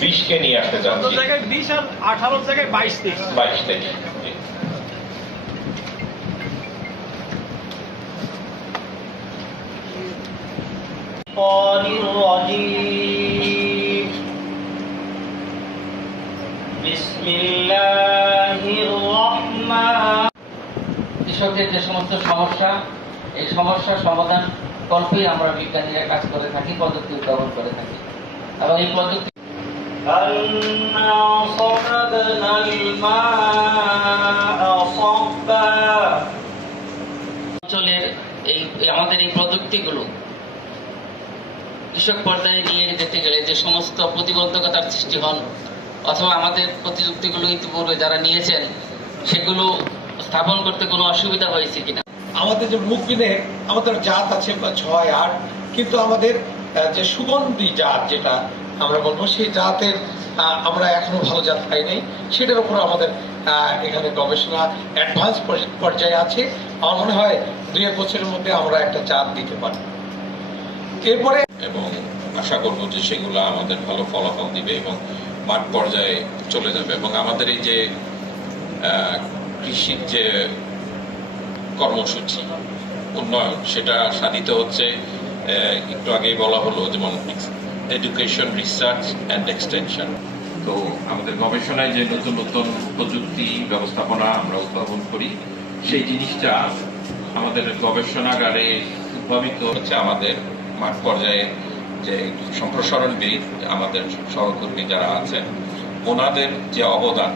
বিশকে নিয়ে আসতে চোদ্দ চাচ্ছি জায়গায় বিশ আর আঠারো জায়গায় বাইশ তেইশ বাইশ তেইশ জি। الشيطان الرجيم بسم الله الرحمن কৃষকদের যে সমস্ত সমস্যা এই সমস্যার সমাধান কল্পেই আমরা বিজ্ঞানীরা কাজ করে থাকি পদ্ধতি উদ্ভাবন করে থাকি এবং এই পদ্ধতি أنا صببنا الماء صبا অঞ্চলের এই এই আমাদের এই প্রযুক্তিগুলো কৃষক পর্যায়ে নিয়ে যেতে গেলে যে সমস্ত প্রতিবন্ধকতার সৃষ্টি হন অথবা আমাদের প্রযুক্তিগুলো ইতিপূর্বে যারা নিয়েছেন সেগুলো স্থাপন করতে কোনো অসুবিধা হয়েছে কিনা আমাদের যে মুখবিনে আমাদের জাত আছে বা ছয় আট কিন্তু আমাদের আহ, যে সুগন্ধি জাত যেটা আমরা বলব সেই জাতের আমরা এখনও ভালো জাত পাই নাই সেটার উপর আমাদের এখানে গবেষণা অ্যাডভান্স পর্যায়ে আছে। আমার মনে হয় দুই এক বছরের মধ্যে আমরা একটা জাত দিতে পারি এরপরে এবং আশা করব যে সেগুলো আমাদের ভালো ফলাফল দিবে এবং মাঠ পর্যায়ে চলে যাবে। এবং আমাদের এই যে কৃষির যে কর্মসূচি, উন্নয়ন, সেটা সাধিত হচ্ছে একটু আগেই বলা হলো, যেমন এডুকেশন রিসার্চ অ্যান্ড এক্সটেনশন তো আমাদের গবেষণায় যে নতুন নতুন প্রযুক্তি ব্যবস্থাপনা আমরা উদ্ভাবন করি সেই জিনিসটা আমাদের গবেষণাগারে উদ্ভাবিত হচ্ছে আমাদের মাঠ পর্যায়ে যে সম্প্রসারণবিদ আমাদের সহকর্মী যারা আছেন ওনাদের যে অবদান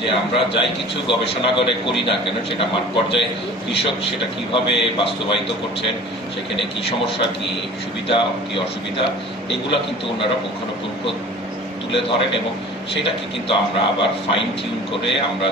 যে আমরা যাই কিছু গবেষণাগারে করি না কেন, সেটা মাঠ পর্যায়ে কৃষক সেটা কীভাবে বাস্তবায়িত করছেন, সেখানে কি সমস্যা, কি সুবিধা, কি অসুবিধা, এগুলো কিন্তু ওনারা পুঙ্খানুপুঙ্খ তুলে ধরেন এবং সেটাকে কিন্তু আমরা আবার ফাইন টিউন করে আমরা